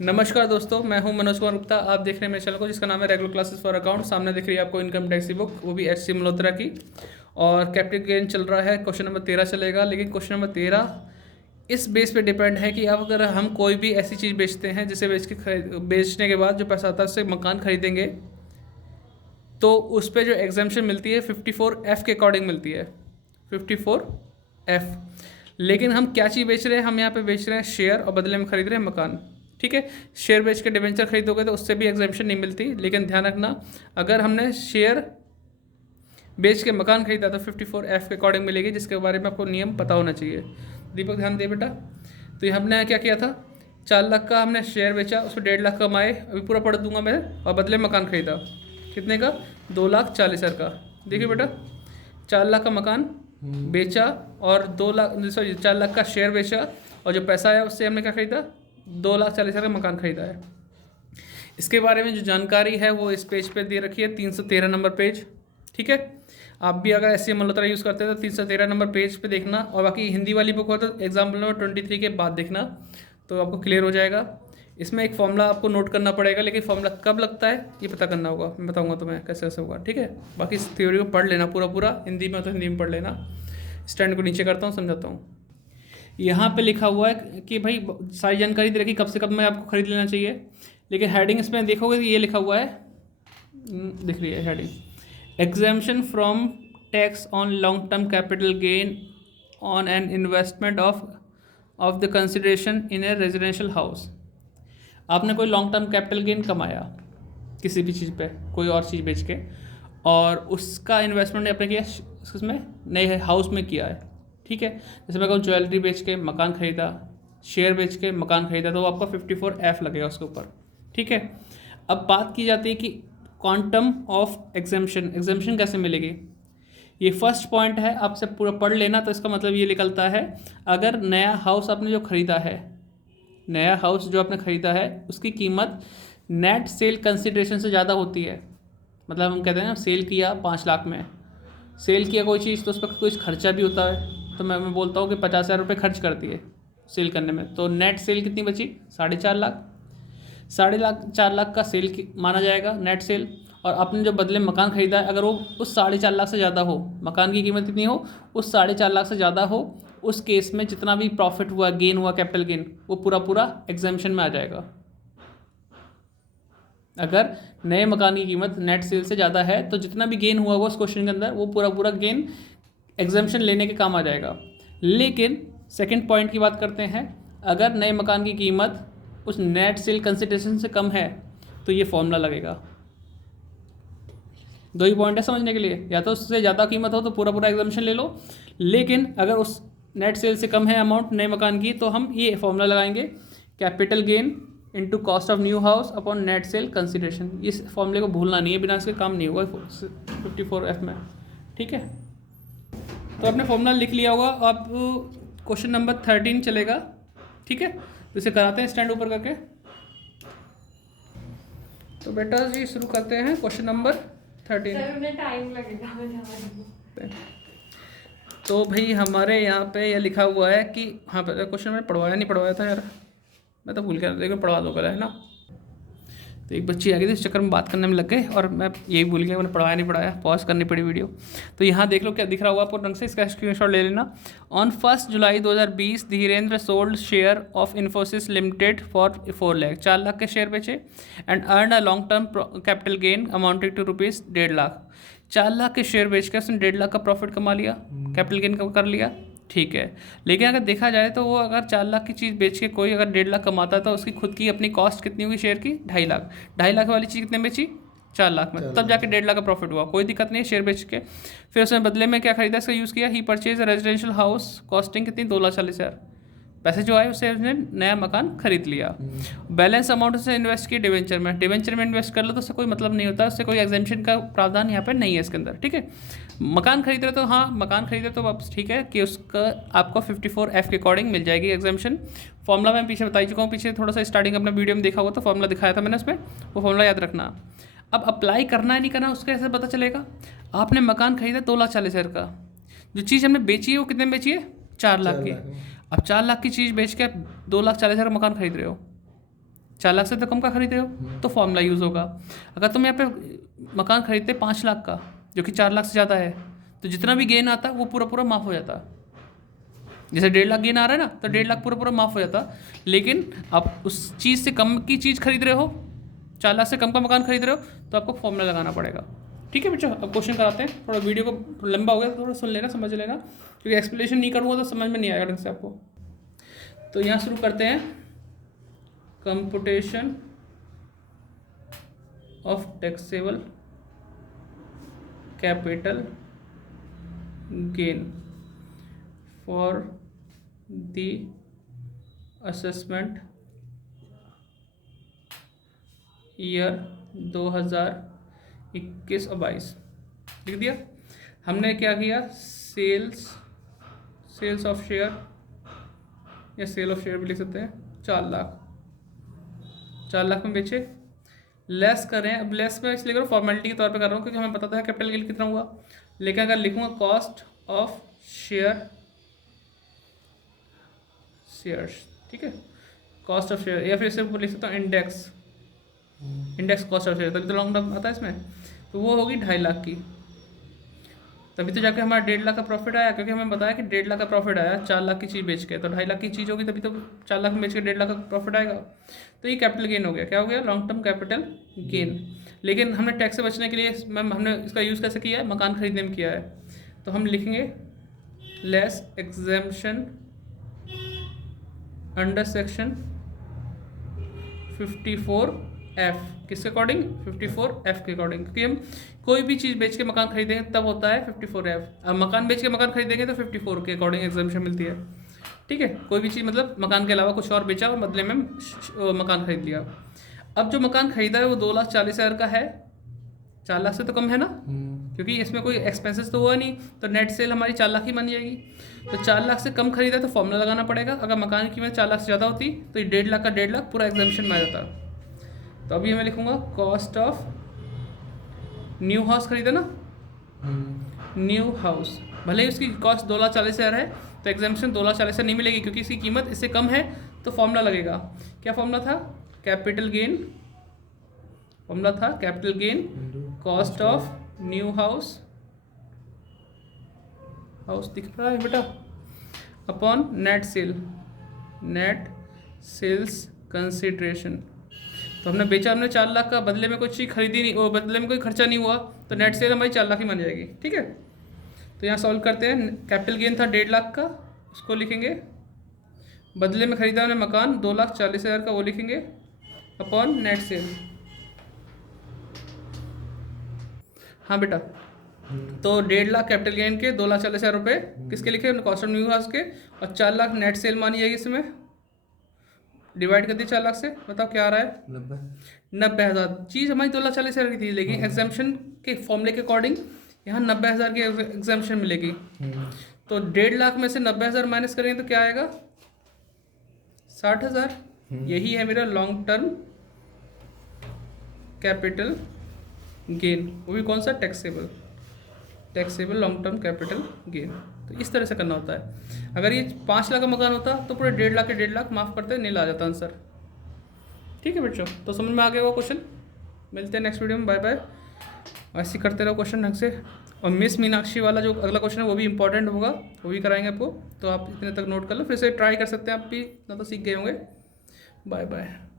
नमस्कार दोस्तों, मैं हूं मनोज कुमार गुप्ता। आप देख रहे हैं मेरे चैनल को जिसका नाम है रेगुलर क्लासेस फॉर अकाउंट। सामने दिख रही है आपको इनकम टैक्स की बुक, वो भी एच सी मल्होत्रा की। और कैपिटल गेन चल रहा है, क्वेश्चन नंबर 13 चलेगा। लेकिन क्वेश्चन नंबर 13 इस बेस पे डिपेंड है कि अब अगर हम कोई भी ऐसी चीज़ बेचते हैं जिसे बेचने के बाद जो पैसा आता है उससे मकान खरीदेंगे, तो उस पर जो एग्जाम्पशन मिलती है 54F के अकॉर्डिंग मिलती है, 54F। लेकिन हम क्या चीज़ बेच रहे हैं? हम यहाँ पे बेच रहे हैं शेयर और बदले में खरीद रहे हैं मकान। ठीक है, शेयर बेच के डिबेंचर खरीदोगे तो उससे भी एग्जाम्पशन नहीं मिलती। लेकिन ध्यान रखना, अगर हमने शेयर बेच के मकान खरीदा तो 54F के अकॉर्डिंग मिलेगी, जिसके बारे में आपको नियम पता होना चाहिए। दीपक ध्यान दे बेटा। तो ये हमने क्या किया था, 4 लाख का हमने शेयर बेचा, उसमें 1.5 लाख कमाए, अभी पूरा पढ़ दूंगा मैं, और बदले में मकान खरीदा। कितने का? 2,40,000 का। देखिए बेटा, 4 लाख का मकान बेचा और 4 लाख का शेयर बेचा, और जो पैसा आया उससे हमने क्या खरीदा? 2,40,000 का मकान खरीदा है। इसके बारे में जो जानकारी है वो इस पेज पे दे रखी है, 313 नंबर पेज। ठीक है, आप भी अगर एस सी मल्होत्रा यूज़ करते हैं तो 313 नंबर पेज पे देखना, और बाकी हिंदी वाली बुक हो तो एग्जाम्पल नंबर 23 के बाद देखना, तो आपको क्लियर हो जाएगा। इसमें एक फॉर्मूला आपको नोट करना पड़ेगा, लेकिन फॉर्मूला कब लगता है ये पता करना होगा। मैं बताऊंगा तुम्हें कैसे कैसे होगा। ठीक है, बाकी इस थ्योरी को पढ़ लेना पूरा पूरा, हिंदी में तो हिंदी में पढ़ लेना। स्टैंड को नीचे करता हूँ, समझाता हूँ। यहाँ पे लिखा हुआ है कि भाई सारी जानकारी दे रखी कब से कब में आपको खरीद लेना चाहिए, लेकिन हेडिंग इसमें देखोगे तो ये लिखा हुआ है, दिख रही है heading, exemption from tax on long term capital gain on an investment of the consideration in A residential house. आपने कोई लॉन्ग टर्म कैपिटल गेन कमाया किसी भी चीज़ पे, कोई और चीज़ बेच के, और उसका इन्वेस्टमेंट आपने किया उसमें नए हाउस में किया है। ठीक है, जैसे मैं कहूँ ज्वेलरी बेच के मकान खरीदा, शेयर बेच के मकान खरीदा, तो आपका 54F लगेगा उसके ऊपर। ठीक है, अब बात की जाती है कि क्वांटम ऑफ एग्जाम्पशन कैसे मिलेगी। ये फर्स्ट पॉइंट है, आपसे पूरा पढ़ लेना। तो इसका मतलब ये निकलता है, अगर नया हाउस आपने जो ख़रीदा है, नया हाउस जो आपने ख़रीदा है उसकी कीमत नेट सेल कंसिडरेशन से ज़्यादा होती है। मतलब हम कहते हैं ना, सेल किया 5 लाख में, सेल किया कोई चीज़ तो उस पर कुछ खर्चा भी होता है, तो मैं बोलता हूँ कि 50,000 रुपये खर्च कर दिए सेल करने में, तो नेट सेल कितनी बची? 4.5 लाख। 4.5 लाख का सेल माना जाएगा नेट सेल। और आपने जो बदले मकान खरीदा है, अगर वो उस 4.5 लाख से ज़्यादा हो, मकान की कीमत कितनी हो? उस 4.5 लाख से ज़्यादा हो, उस केस में जितना भी प्रॉफिट हुआ, गेन हुआ, कैपिटल गेन, वो पूरा पूरा एग्जाम्पशन में आ जाएगा। अगर नए मकान की कीमत नेट सेल से ज़्यादा है तो जितना भी गेन हुआ होगा उस क्वेश्चन के अंदर, वो पूरा पूरा गेन एग्जाम्पशन लेने के काम आ जाएगा। लेकिन सेकंड पॉइंट की बात करते हैं, अगर नए मकान की कीमत उस नेट सेल कंसिडरेशन से कम है तो ये फॉर्मूला लगेगा। 2 ही पॉइंट है समझने के लिए, या तो उससे ज़्यादा कीमत हो तो पूरा पूरा एग्जाम्पशन ले लो, लेकिन अगर उस नेट सेल से कम है अमाउंट नए मकान की, तो हम ये फॉर्मूला लगाएंगे, capital gain into cost of new house upon net sale consideration. इस फॉर्मूले को भूलना नहीं है, बिना इसके काम नहीं होगा 54F में। ठीक है, तो आपने फॉर्मूला लिख लिया होगा। अब क्वेश्चन नंबर 13 चलेगा। ठीक है, तो इसे कराते हैं स्टैंड ऊपर करके। तो बेटा जी शुरू करते हैं क्वेश्चन नंबर 13। सर उन्हें टाइम लगेगा। तो भाई हमारे यहाँ पे यह लिखा हुआ है कि, हाँ क्वेश्चन मैंने नहीं पढ़वाया था यार, मैं तो भूल गया, लेकिन पढ़वा दो पहले, है ना। तो एक बच्ची आ गई थी, इस चक्कर में बात करने में लग गए और मैं यही भूल गया, मैंने पढ़ाया नहीं पढ़ाया, पॉज करनी पड़ी वीडियो। तो यहाँ देख लो क्या दिख रहा होगा आपको रंग से, इसका स्क्रीनशॉट ले लेना। On 1 July 2020 Dhirendra sold share of Infosys limited for 4 lakh, 4 lakh के शेयर बेचे, and earn a long term capital gain amounted to rupees 1.5 lakh. 4 lakh के शेयर बेच के उसने 1.5 लाख का प्रॉफिट कमा लिया, कैपिटल गेन कर लिया। ठीक है, लेकिन अगर देखा जाए तो वो अगर 4 लाख की चीज़ बेच के कोई अगर 1.5 लाख कमाता है तो उसकी खुद की अपनी कॉस्ट कितनी हुई शेयर की? 2.5 लाख। 2.5 लाख वाली चीज़ कितने बेची? 4 लाख में, तब जाके 1.5 लाख का प्रॉफिट हुआ। कोई दिक्कत नहीं है, शेयर बेच के फिर उसने बदले में क्या खरीदा, इसका यूज़ किया, ही परचेज रेजिडेंशियल हाउस कॉस्टिंग कितनी? 2,40,000। पैसे जो आए उससे उसने नया मकान खरीद लिया। बैलेंस अमाउंट से इन्वेस्ट किया डिवेंचर में, डिवेंचर में इन्वेस्ट कर लो तो उससे कोई मतलब नहीं होता, उससे कोई एग्जाम्पशन का प्रावधान यहाँ पर नहीं है इसके अंदर। ठीक है, मकान खरीद रहे तो हाँ, मकान खरीदे तो वापस ठीक है कि उसका आपको 54F के अकॉर्डिंग मिल जाएगी एग्जाम्पशन। फॉर्मूला मैं पीछे बता चुका हूँ, पीछे थोड़ा सा स्टार्टिंग अपने वीडियो में देखा होगा तो फॉर्मूला दिखाया था मैंने उसमें, वो फॉर्मूला याद रखना। अब अप्लाई करना है नहीं करना उसका कैसे पता चलेगा? आपने मकान खरीदा 2,40,000 का, जो चीज़ हमने बेची है वो कितने में बेची है? 4 लाख की। अब 4 लाख की चीज़ बेच के 2,40,000 का मकान खरीद रहे हो, 4 लाख से तो कम का खरीद रहे हो तो फॉर्मूला यूज़ होगा। अगर तुम यहाँ पे मकान खरीदते 5 लाख का जो कि 4 लाख से ज़्यादा है, तो जितना भी गेन आता वो पूरा पूरा माफ़ हो जाता। जैसे 1.5 लाख गेन आ रहा है ना, तो 1.5 लाख पूरा पूरा माफ़ हो जाता। लेकिन आप उस चीज़ से कम की चीज़ खरीद रहे हो, 4 लाख से कम का मकान खरीद रहे हो, तो आपको फॉर्मूला लगाना पड़ेगा। ठीक है बच्चों, अब क्वेश्चन कराते हैं। थोड़ा वीडियो को लंबा हो गया, थोड़ा सुन लेना, समझ लेना, क्योंकि एक्सप्लेनेशन नहीं करूँगा तो समझ में नहीं आएगा ढंग से आपको। तो यहाँ शुरू करते हैं, computation of taxable capital gain for the assessment year 2021 और 22 लिख दिया। हमने क्या किया, सेल्स ऑफ शेयर या सेल ऑफ शेयर भी लिख सकते हैं, 4 लाख में बेचे, लेस कर रहे हैं। अब लेस में इसलिए करो फॉर्मेलिटी के तौर पे कर रहा हूँ क्योंकि हमें पता था कैपिटल गेन कितना हुआ। लेकिन अगर लिखूंगा कॉस्ट ऑफ शेयर्स, ठीक है, कॉस्ट ऑफ शेयर, या फिर इसे लिख सकता हूँ इंडेक्स कॉस्ट ऑफ शेयर, तभी तो लॉन्ग टर्म आता है इसमें। तो वो होगी 2.5 लाख की, तभी तो जाके हमारा 1.5 लाख का प्रॉफिट आया, क्योंकि हमें बताया कि 1.5 लाख का प्रॉफिट आया 4 लाख की चीज़ बेच के, तो 2.5 लाख की चीज़ होगी तभी तो 4 लाख में बेच के 1.5 लाख का प्रॉफिट आएगा। तो ये कैपिटल गेन हो गया, क्या हो गया, लॉन्ग टर्म कैपिटल गेन। लेकिन हमने टैक्स से बचने के लिए मैम हमने इसका यूज़ कैसे किया है, मकान खरीदने में किया है। तो हम लिखेंगे less exemption under section 54F, किसके अकॉर्डिंग, 54F के अकॉर्डिंग, क्योंकि हम कोई भी चीज़ बेच के मकान खरीदेंगे तब होता है 54F। अब मकान बेच के मकान खरीदेंगे तो 54 के अकॉर्डिंग एग्जामेशन मिलती है। ठीक है, कोई भी चीज़ मतलब मकान के अलावा कुछ और बेचा और बदले में मकान खरीद लिया। अब जो मकान खरीदा है वो 2,40,000 का है, 4 लाख से तो कम है ना, क्योंकि इसमें कोई एक्सपेंसेस तो हुआ नहीं, तो नेट सेल हमारी 4 लाख ही बन जाएगी। तो 4 लाख से कम खरीदा तो फॉर्मूला लगाना पड़ेगा। अगर मकान की कीमत 4 लाख से ज़्यादा होती तो ये 1.5 लाख का 1.5 लाख पूरा एग्जामेशन में आ जाता। तो अभी मैं लिखूंगा कॉस्ट ऑफ न्यू हाउस खरीदा ना, न्यू हाउस, भले ही उसकी कॉस्ट 2,40,000 है तो एग्जामेशन 2,40,000 नहीं मिलेगी, क्योंकि इसकी कीमत इससे कम है। तो फॉर्मूला लगेगा, क्या फॉर्मूला था, कैपिटल गेन, फॉर्मूला था capital gain cost of new house दिख रहा है बेटा, अपॉन नेट सेल्स कंसिडरेशन। तो हमने बेचा, हमने 4 लाख का, बदले में कोई चीज़ खरीदी नहीं, और बदले में कोई खर्चा नहीं हुआ, तो नेट सेल हमारी 4 लाख ही बन जाएगी। ठीक है, तो यहाँ सॉल्व करते हैं। कैपिटल गेन था 1.5 लाख का, उसको लिखेंगे, बदले में खरीदा हमने मकान 2,40,000 का, वो लिखेंगे अपॉन नेट सेल। हाँ बेटा, तो 1.5 लाख कैपिटल गेन के, 2,40,000 रुपये किसके लिखे, कॉस्ट ऑफ न्यू हाउस के, और 4 लाख नेट सेल मानी जाएगी। इसमें डिवाइड कर दिए 4 लाख से, बताओ क्या आ रहा है, 90,000। चीज़ हमारी 2,40,000 की थी, लेकिन एग्जाम्पशन के फॉर्मूले के अकॉर्डिंग यहाँ 90,000 की एग्जाम्पशन मिलेगी। तो 1.5 लाख में से 90,000 माइनस करेंगे तो क्या आएगा, 60,000। यही है मेरा लॉन्ग टर्म कैपिटल गेन, वो भी कौन सा, taxable long term capital gain. तो इस तरह से करना होता है। अगर ये 5 लाख का मकान होता तो पूरे 1.5 लाख के 1.5 लाख माफ़ करते नील आ जाता आंसर। ठीक है बच्चों, तो समझ में आ गया वो क्वेश्चन। मिलते हैं नेक्स्ट वीडियो में, बाय बाय। ऐसे करते रहो क्वेश्चन ढंग से। और मिस मीनाक्षी वाला जो अगला क्वेश्चन है वो भी इंपॉर्टेंट होगा, वो भी कराएंगे आपको, तो आप इतने तक नोट कर लो, फिर से ट्राई कर सकते हैं, आप भी इतना तो सीख गए होंगे। Bye bye.